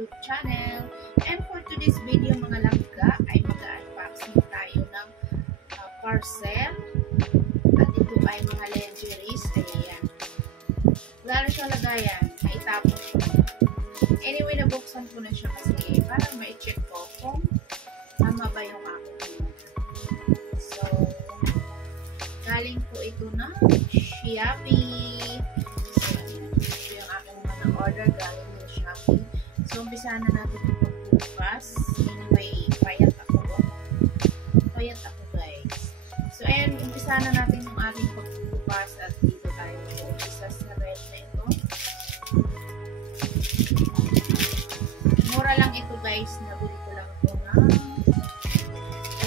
YouTube channel. And for today's video mga langga ay mag-unboxing tayo ng parcel. At ito ay mga lingeries. Ayan. Wala na siyang lagayan. Naitapon siya. Anyway, nabuksan ko na siya kasi parang ma-check ko kung tama ba yung aking. So, galing po ito na Shopee. So, yung aking mga order galing ng Shopee. So, umpisa na natin yung pagbukas. Anyway, payat ako. Payat ako, guys. So, ayan, umpisa na natin yung ating pagbukas at dito tayo. Umpisa sa red na ito. Mura lang ito, guys. Nabili ko lang ito na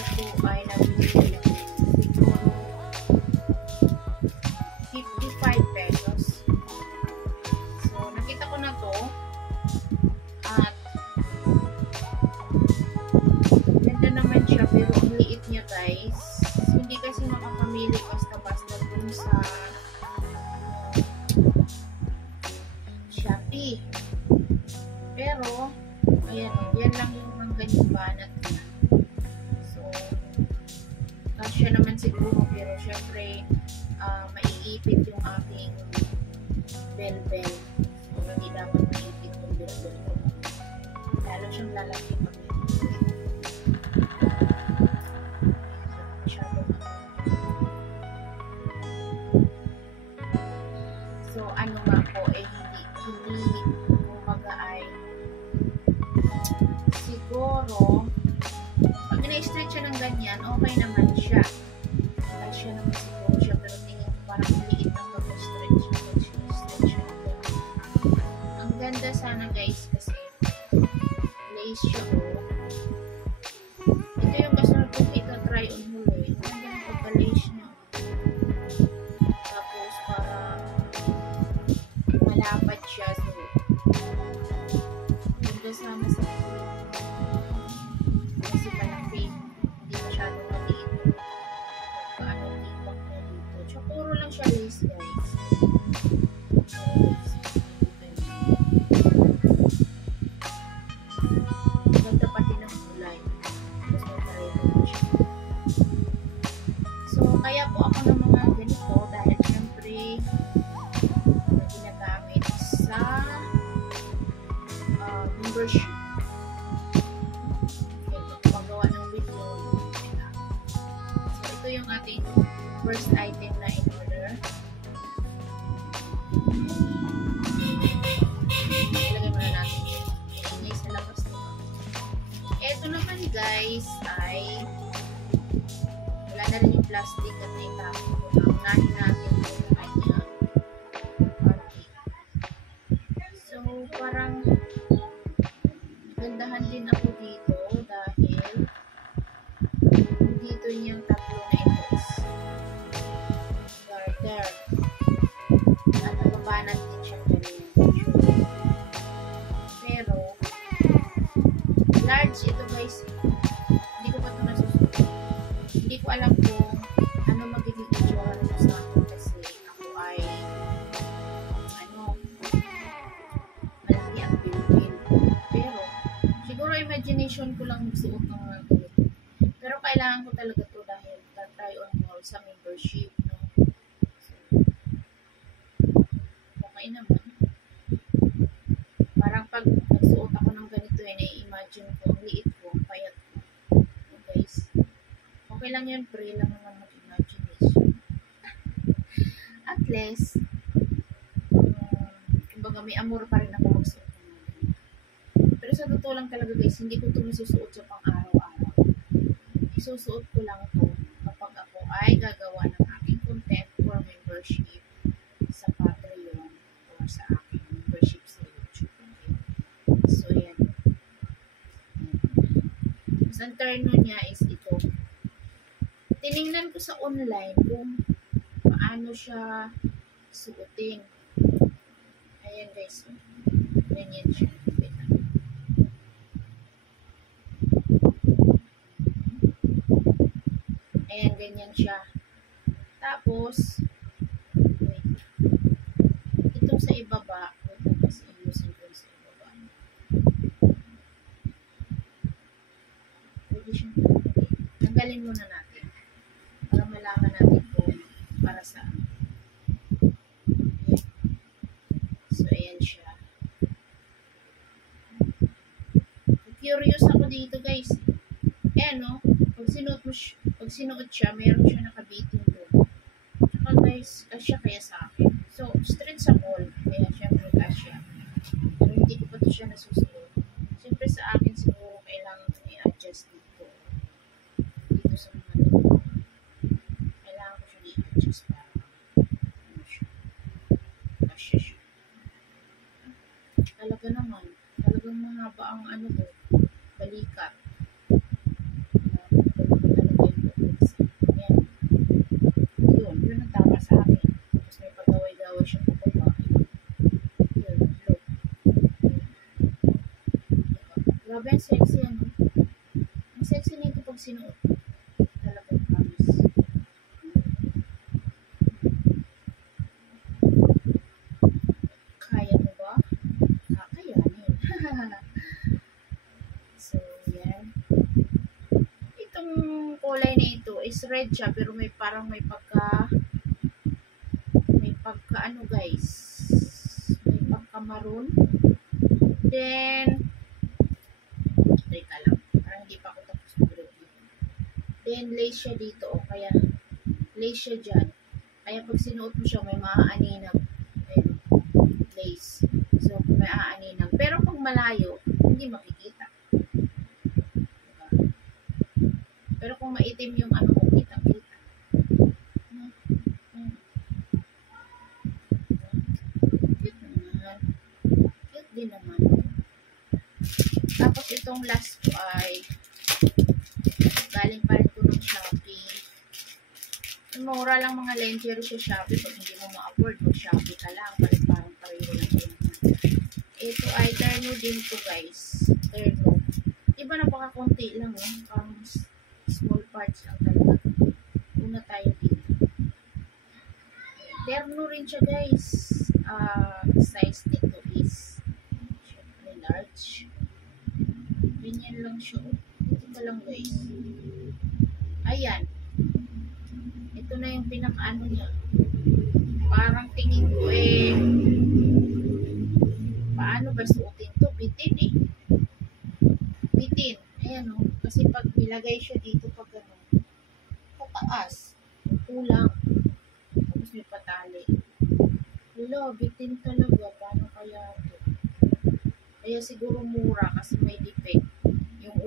ito ay nabili ko lang siguro 55 pesos. So, nakita ko na to at ganda naman siya pero ang liit niya, guys. Hindi kasi makapamili basta-basta dun sa Shopee. Pero ayan, yan lang yung hanggang yung banat niya. So, kasya naman siguro pero syempre maiipit yung ating bell-bell. So, hindi dapat maiipit yung bell-bell. Lalo siyang lalaki pag so, ano nga po, hindi kumaga ay siguro pag na-stretch siya ng ganyan, okay naman siya. Siya naman siguro siya, pero tingin ko parang liit ng pag-stretch siya ng ganyan. Ang ganda sana, guys, kasi lace siya. Ito yung kasunod kong ito-try on huli. Ang ganda ng pagka-lace niya. Tapos parang malapad siya. So, ganda sana sa kasi malaki. Hindi masyadong maliit. Paano tipak na dito. Tsaka puro lang siya lace, guys. Ganda pati ng kulay. Tapos may tayo siya. So, kaya po ako ng mga ganito dahil syempre ginagamit sa membership. Magawa ng video. So, ito yung ating first item na in-order. Ilagay muna natin yung ingay sa labas nito. Ito naman, guys, ay wala na rin yung plastic at naitapon ko. Unahin natin yung kanya party. So, parang gandahan din ako dito dahil dito yung tatlo na ito is garter. At nababanat din siya ganyan. Pero, large ito, guys. Hindi ko pa ito nasusunod. Hindi ko alam kung ano magiging itsura nito sa akin kasi ako ay malaki ang bilbil. Pero, siguro imagination ko lang suot ng mga ganito. Pero kailangan ko talaga to dahil try on haul sa membership. No? So, okay naman. Parang pag nagsuot ako ng ganito nai-imagine ko, ang liit ko, ang payat ko. So, guys, okay lang yan, pray lang naman mag-imagination. At least, kumbaga may amor pa rin ako magsuot ng mga ganito. Pero sa totoo lang talaga, guys, hindi ko ito nasusuot sa pang-araw-araw. Isusuot ko lang ito kapag ako ay gagawa ng aking content for membership sa Patreon or sa aking membership sa YouTube. So, yan. Mas ang turn niya is ito. Tiningnan ko sa online kung paano siya suotin. Ayan, guys. Ganyan siya. Ayan, ganyan siya. Tapos, wait. Itong sa ibaba, wait lang kasi ayusin ko sa ibaba. natin kung para sa. So, ayan siya. Curious ako dito, guys. Ayan, no? Pag sinuot siya, meron siya nakabitin doon. Tsaka, guys, kasya kaya sa akin. So, straight sa mall. Kaya, syempre, kasya. Pero hindi ko pa ito siya nasusunod. Syempre, sa akin, siguro, kailangan ko i-adjust dito. Dito sa mga dito. Kailangan ko siya i-adjust para ano siya. Kasya siya. Talaga naman. Talagang mahaba ang ano ko. Balikat. Yun ang tama sa akin. Tapos may pagaway-gaway siya po ba. Yun, look. Grabe ang sexy, ano? Ang sexy nito pag sinuot. Talagang promise. Kaya mo ba? Kakayanin. So, yan. Itong kulay na ito is red siya, pero may parang may pagka ano, guys, may pagka maroon. Then teka lang, parang hindi pa ako tapos mag-review. Then lace siya dito, kaya lace siya dyan, kaya pag sinuot mo siya may maaaninag. Ayun, lace. So may aaninag, pero pag malayo hindi makikita, diba? Pero kung maitim yung ano mo, kitang-kita. Cute naman. Cute din naman. Tapos itong last ko ay galing pa rin ko ng Shopee. Mura lang mga lingerie sa Shopee. Pag hindi mo ma-afford, mag-Shopee ka lang. Parang pareho lang din. Ito ay terno din to, guys. Terno. Diba napaka-konti lang, oh. Parang small parts lang talaga. Una tayo dito. Terno rin siya, guys. Size nito is syempre large. Ganyan lang siya. Ito pa lang, guys. Ayan. Ito na yung pinaka-ano niya. Parang tingin ko paano ba suotin to? Bitin eh. Bitin. Ayan o. Kasi pag nilagay siya dito pag ano, pataas. Kulang. Tapos may patali. Wala, bitin talaga. Paano kaya ito? Kaya siguro mura kasi may defect. Yung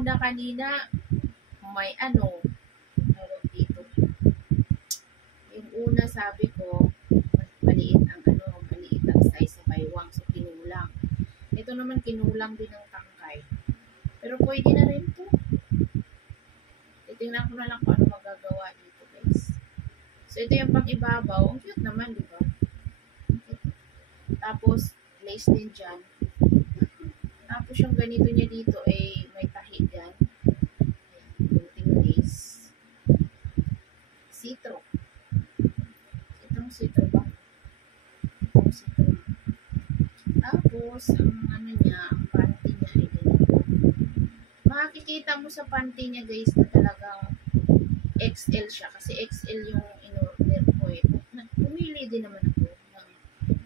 una kanina may ano dito. Yung una sabi ko maliit ang size sa baywang, so kinulang. Ito naman kinulang din ng tangkay. Pero pwede na rin to. Titingnan ko na lang kung ano magagawa dito, guys. So ito yung pang-ibabaw. Ang cute naman, di ba? Tapos lace din dyan. Tapos yung ganito niya dito may tahi dyan. Ayan, lace. Citro. Citro ba? Citro. Tapos, ang ano niya, ang panty niya ay ganito. Makikita mo sa panty niya, guys, na talagang XL siya. Kasi XL yung in-order ko eh. Pumili din naman ako ng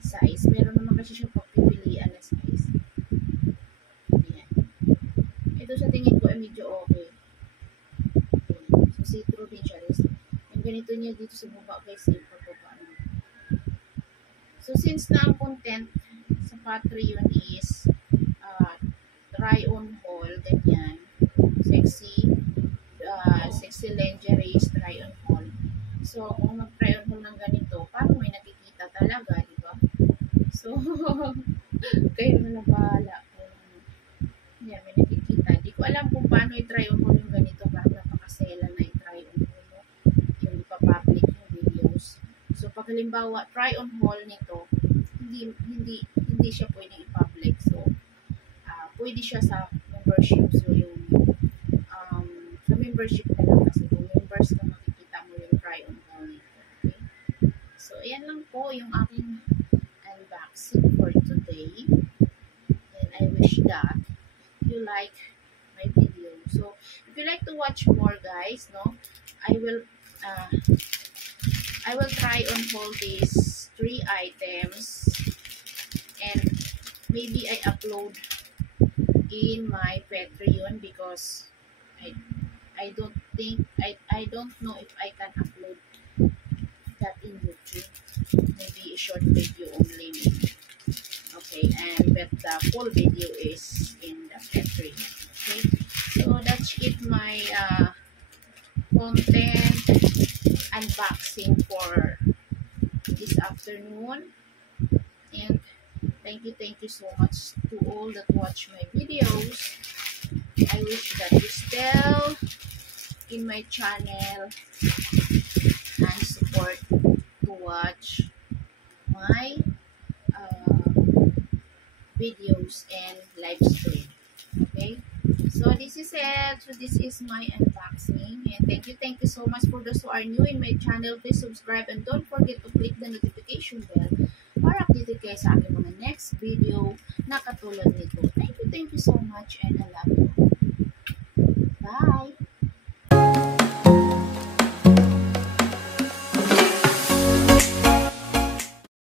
size. Meron naman kasi siyang pagpipilian na size. Ayan. Ito sa tingin ko ay medyo okay. Ayan. So, citro din siya. Yung ganito niya dito sa baba, guys, yung pagbaba. So, since na ang content sa Patreon is try-on haul, ganyan, sexy lingerie, try-on haul. So, kung mag-try-on haul ng ganito, parang may nakikita talaga, di ba? So, kayo na lang bahala. Yan, may nakikita. Di ko alam kung paano i-try-on haul yung ganito, parang napakasela na i-try-on haul yung ipapublic yung videos. So, pag halimbawa, try-on haul nito, hindi siya pwedeng i-public. So, pwede siya sa membership. So, yung sa membership na lang kasi kung members ka, makikita mo yung try-on haul nito. Okay? So, ayan lang po yung aking unboxing for today. And I wish that you like my videos. So if you like to watch more, guys, no, I will try on all these 3 items, and maybe I upload in my Patreon, because I don't think I don't know if I can upload that in YouTube. Maybe a short video only, maybe. Okay, and but the full video is in the Patreon. Okay, so that's it, my content unboxing for this afternoon. And thank you so much to all that watch my videos. I wish that you still in my channel and support to watch my videos and live stream. Okay, so this is it. So this is my unboxing, and thank you so much for those who are new in my channel. Please subscribe and don't forget to click the notification bell para updated kayo sa aking mga next video na katulad nito. Thank you so much, and I love you. Bye!